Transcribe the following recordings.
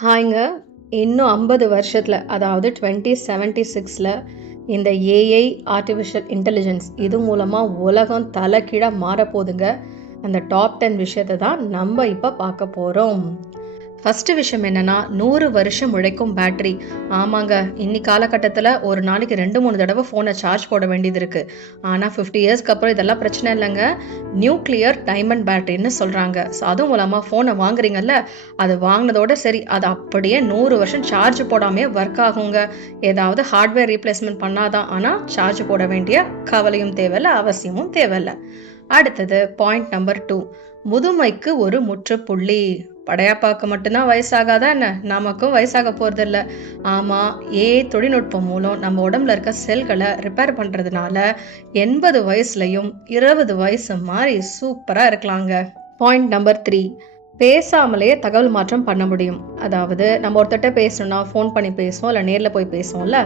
ஹாய்ங்க. இன்னும் 50 வருஷத்தில், அதாவது 2076ல் இந்த ஏஐ ஆர்டிஃபிஷியல் இன்டெலிஜென்ஸ் இது மூலமாக உலகம் தலைகீழாக மாறப்போகுதுங்க. அந்த டாப் 10 விஷயத்தை தான் நம்ம இப்போ பார்க்க போகிறோம். ஃபஸ்ட்டு விஷயம் என்னென்னா, 100 வருஷம் உழைக்கும் பேட்ரி. ஆமாங்க, இன்னி காலகட்டத்தில் ஒரு நாளைக்கு 2-3 தடவை ஃபோனை சார்ஜ் போட வேண்டியது இருக்குது. ஆனால் 50 இயர்ஸ்க்கு அப்புறம் இதெல்லாம் பிரச்சனை இல்லைங்க. நியூக்ளியர் டைமண்ட் பேட்டரின்னு சொல்கிறாங்க. ஸோ அதுவும் மூலமாக ஃபோனை வாங்குறீங்கல்ல, அது வாங்கினதோட சரி, அது அப்படியே 100 வருஷம் சார்ஜ் போடாமே ஒர்க் ஆகுங்க. ஏதாவது ஹார்ட்வேர் ரீப்ளேஸ்மெண்ட் பண்ணாதான், ஆனால் சார்ஜ் போட வேண்டிய கவலையும் தேவையில்லை, அவசியமும் தேவையில்லை. அடுத்தது பாயிண்ட் நம்பர் 2, முதுமைக்கு ஒரு முற்றுப்புள்ளி. படையாப்பாக்கு மட்டும்தான் வயசாகாதா என்ன? நமக்கும் வயசாக போகிறதில்ல. ஆமாம், தொழில்நுட்பம் மூலம் நம்ம உடம்புல இருக்க செல்களை ரிப்பேர் பண்ணுறதுனால 80 வயசுலையும் 20 வயசு மாதிரி சூப்பராக இருக்கலாங்க. பாயிண்ட் நம்பர் 3, பேசாமலே தகவல் மாற்றம் பண்ண முடியும். அதாவது நம்ம ஒருத்தட்ட பேசணும்னா ஃபோன் பண்ணி பேசுவோம், இல்லை நேரில் போய் பேசுவோம்ல.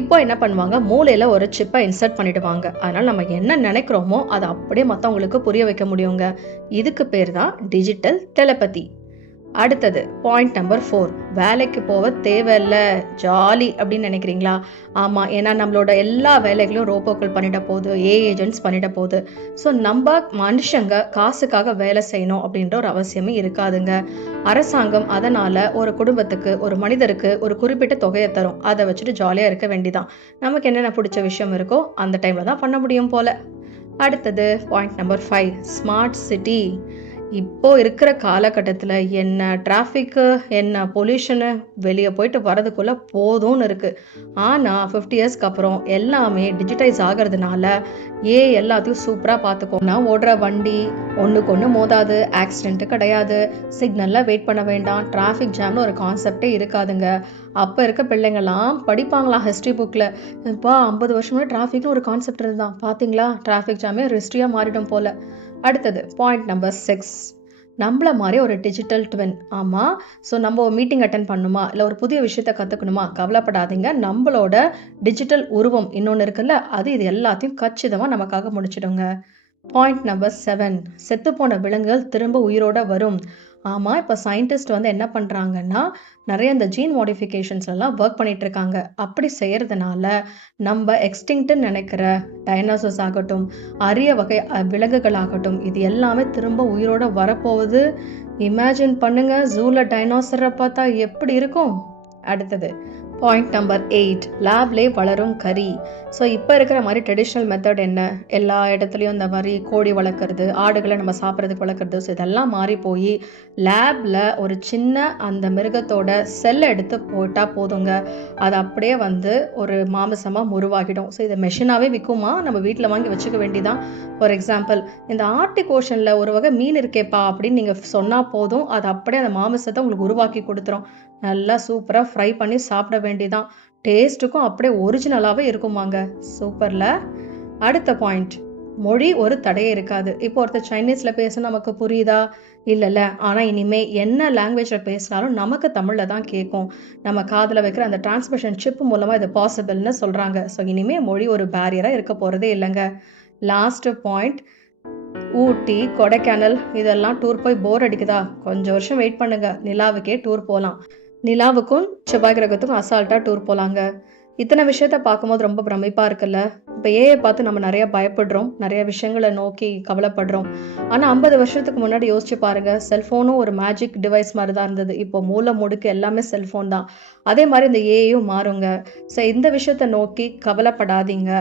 இப்போ என்ன பண்ணுவாங்க, மூளையில் ஒரு சிப்பை இன்சர்ட் பண்ணிடுவாங்க. அதனால் நம்ம என்ன நினைக்கிறோமோ அதை அப்படியே மற்றவங்களுக்கு புரிய வைக்க முடியுங்க. இதுக்கு பேர் தான் டிஜிட்டல் டெலபதி. அடுத்தது பாயிண்ட் நம்பர் 4, வேலைக்கு போக தேவையில்லை, ஜாலி அப்படின்னு நினைக்கிறீங்களா? ஆமாம், ஏன்னா நம்மளோட எல்லா வேலைகளையும் ரோபோக்கள் பண்ணிட போகுது, ஏஜென்ட்ஸ் பண்ணிட போகுது. ஸோ நம்ம மனுஷங்க காசுக்காக வேலை செய்யணும் அப்படின்ற ஒரு அவசியமே இருக்காதுங்க. அரசாங்கம் அதனால் ஒரு குடும்பத்துக்கு, ஒரு மனிதருக்கு ஒரு குறிப்பிட்ட தொகையை தரும். அதை வச்சுட்டு ஜாலியாக இருக்க வேண்டிதான். நமக்கு என்னென்ன பிடிச்ச விஷயம் இருக்கோ அந்த டைமில் தான் பண்ண முடியும் போல். அடுத்தது பாயிண்ட் நம்பர் 5, ஸ்மார்ட் சிட்டி. இப்போ இருக்கிற காலகட்டத்தில் என்ன டிராஃபிக்கு, என்ன பொல்யூஷனு, வெளியே போயிட்டு வரதுக்குள்ளே போதும்னு இருக்குது. ஆனால் 50 இயர்ஸ்க்கு அப்புறம் எல்லாமே டிஜிட்டைஸ் ஆகிறதுனால எல்லாத்தையும் சூப்பராக பார்த்துக்கோனா, ஓடுற வண்டி ஒன்றுக்கு ஒன்று மோதாது, ஆக்சிடென்ட்டு கிடையாது, சிக்னலில் வெயிட் பண்ண வேண்டாம், டிராஃபிக் ஜாம்னு ஒரு கான்செப்டே இருக்காதுங்க. அப்போ இருக்க பிள்ளைங்கள்லாம் படிப்பாங்களாம் ஹிஸ்ட்ரி புக்கில், இப்போ 50 வருஷம் டிராஃபிக்னு ஒரு கான்செப்ட் இருந்தான், பார்த்தீங்களா, டிராஃபிக் ஜாமே ஒரு ஹிஸ்ட்ரியாக மாறிடும் போல். அடுத்தது பாயிண்ட் நம்பர் 6, நம்மள மாதிரி ஒரு டிஜிட்டல் ட்வின். ஆமாம், ஸோ நம்ம ஒரு மீட்டிங் அட்டன் பண்ணணுமா, இல்லை ஒரு புதிய விஷயத்த கற்றுக்கணுமா, கவலைப்படாதீங்க. நம்மளோட டிஜிட்டல் உருவம் இன்னொன்று இருக்குல்ல, அது இது எல்லாத்தையும் கச்சிதமாக நமக்காக முடிச்சிடுங்க. பாயிண்ட் நம்பர் 7, செத்துப்போன விலங்குகள் திரும்ப உயிரோட வரும். ஆமாம், இப்போ சயின்டிஸ்ட் என்ன பண்ணுறாங்கன்னா, நிறைய இந்த ஜீன் மாடிஃபிகேஷன்ஸ்லாம் ஒர்க் பண்ணிட்டு இருக்காங்க. அப்படி செய்கிறதுனால நம்ம எக்ஸ்டிங்க்ட்னு நினைக்கிற டைனோசர்ஸ் ஆகட்டும், அரிய வகை விலங்குகள் ஆகட்டும், இது எல்லாமே திரும்ப உயிரோட வரப்போகுது. இமேஜின் பண்ணுங்க, ஜூவில் டைனோசரை பார்த்தா எப்படி இருக்கும். அடுத்தது பாயிண்ட் நம்பர் 8, லேப்லே வளரும் கறி. ஸோ இப்போ இருக்கிற மாதிரி ட்ரெடிஷ்னல் மெத்தட் என்ன, எல்லா இடத்துலையும் இந்த மாதிரி கோழி வளர்க்குறது, ஆடுகளை நம்ம சாப்பிட்றதுக்கு வளர்க்குறது, ஸோ இதெல்லாம் மாறி போய் லேபில் ஒரு சின்ன அந்த மிருகத்தோட செல்லை எடுத்து போட்டால் போதுங்க, அது அப்படியே ஒரு மாமிசமாக உருவாகிடும். ஸோ இதை மெஷினாகவே விற்குமா, நம்ம வீட்டில் வாங்கி வச்சுக்க வேண்டிதான். ஃபார் எக்ஸாம்பிள், இந்த ஆர்டிக் ஓஷனில் ஒரு வகை மீன் இருக்கேப்பா அப்படின்னு நீங்கள் சொன்னால் போதும், அது அப்படியே அந்த மாமிசத்தை உங்களுக்கு உருவாக்கி கொடுத்துரும். நல்லா சூப்பராக ஃப்ரை பண்ணி சாப்பிட வேண்டிதான். டேஸ்ட்டுக்கும் அப்படியே ஒரிஜினலாகவே இருக்குமாங்க. சூப்பரில். அடுத்த பாயிண்ட், மொழி ஒரு தடையே இருக்காது. இப்போ ஒருத்தர் சைனீஸில் பேச நமக்கு புரியுதா? இல்லைல்ல. ஆனால் இனிமேல் என்ன லாங்குவேஜில் பேசினாலும் நமக்கு தமிழில் தான் கேட்கும். நம்ம காதில் வைக்கிற அந்த டிரான்ஸ்மிஷன் சிப் மூலமாக இது பாசிபிள்னு சொல்கிறாங்க. ஸோ இனிமேல் மொழி ஒரு பேரியராக இருக்க போகிறதே இல்லைங்க. லாஸ்ட்டு பாயிண்ட், ஊட்டி, கொடைக்கானல் இதெல்லாம் டூர் போய் போர் அடிக்குதா? கொஞ்சம் வருஷம் வெயிட் பண்ணுங்க, நிலாவுக்கே டூர் போகலாம். நிலாவுக்கும் செவ்வாய் கிரகத்துக்கும் அசால்ட்டாக டூர் போகலாங்க. இத்தனை விஷயத்த பார்க்கும்போது ரொம்ப பிரமிப்பாக இருக்குல்ல. இப்போ ஏஐ பார்த்து நம்ம நிறைய பயப்படுறோம், நிறைய விஷயங்களை நோக்கி கவலைப்படுறோம். ஆனால் 50 வருஷத்துக்கு முன்னாடி யோசிச்சு பாருங்க, செல்ஃபோனும் ஒரு மேஜிக் டிவைஸ் மாதிரி தான் இருந்தது. இப்போ மூளை முடுக்கு எல்லாமே செல்ஃபோன் தான். அதே மாதிரி இந்த ஏஐயும் மாறுங்க. ஸோ இந்த விஷயத்தை நோக்கி கவலைப்படாதீங்க.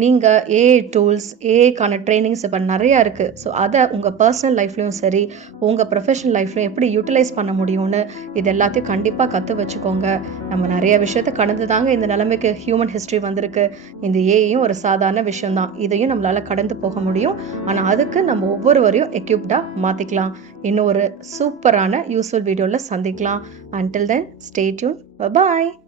நீங்கள் ஏஐ டூல்ஸ், ஏஐக்கான ட்ரைனிங்ஸ் இப்போ நிறையா இருக்குது. ஸோ அதை உங்கள் பர்சனல் லைஃப்லையும் சரி, உங்கள் ப்ரொஃபஷனல் லைஃப்லையும் எப்படி யூட்டிலைஸ் பண்ண முடியும்னு இது எல்லாத்தையும் கண்டிப்பாக கற்று வச்சுக்கோங்க. நம்ம நிறைய விஷயத்தை கடந்து தாங்க இந்த நிலைமைக்கு ஹியூமன் ஹிஸ்ட்ரி வந்திருக்கு. இந்த ஏஐயும் ஒரு சாதாரண விஷயம்தான், இதையும் நம்மளால் கடந்து போக முடியும். ஆனால் அதுக்கு நம்ம ஒவ்வொருவரையும் எக்யூப்டாக மாற்றிக்கலாம். இன்னும் ஒரு சூப்பரான யூஸ்ஃபுல் வீடியோவில் சந்திக்கலாம். Until then, stay tuned. Bye-bye.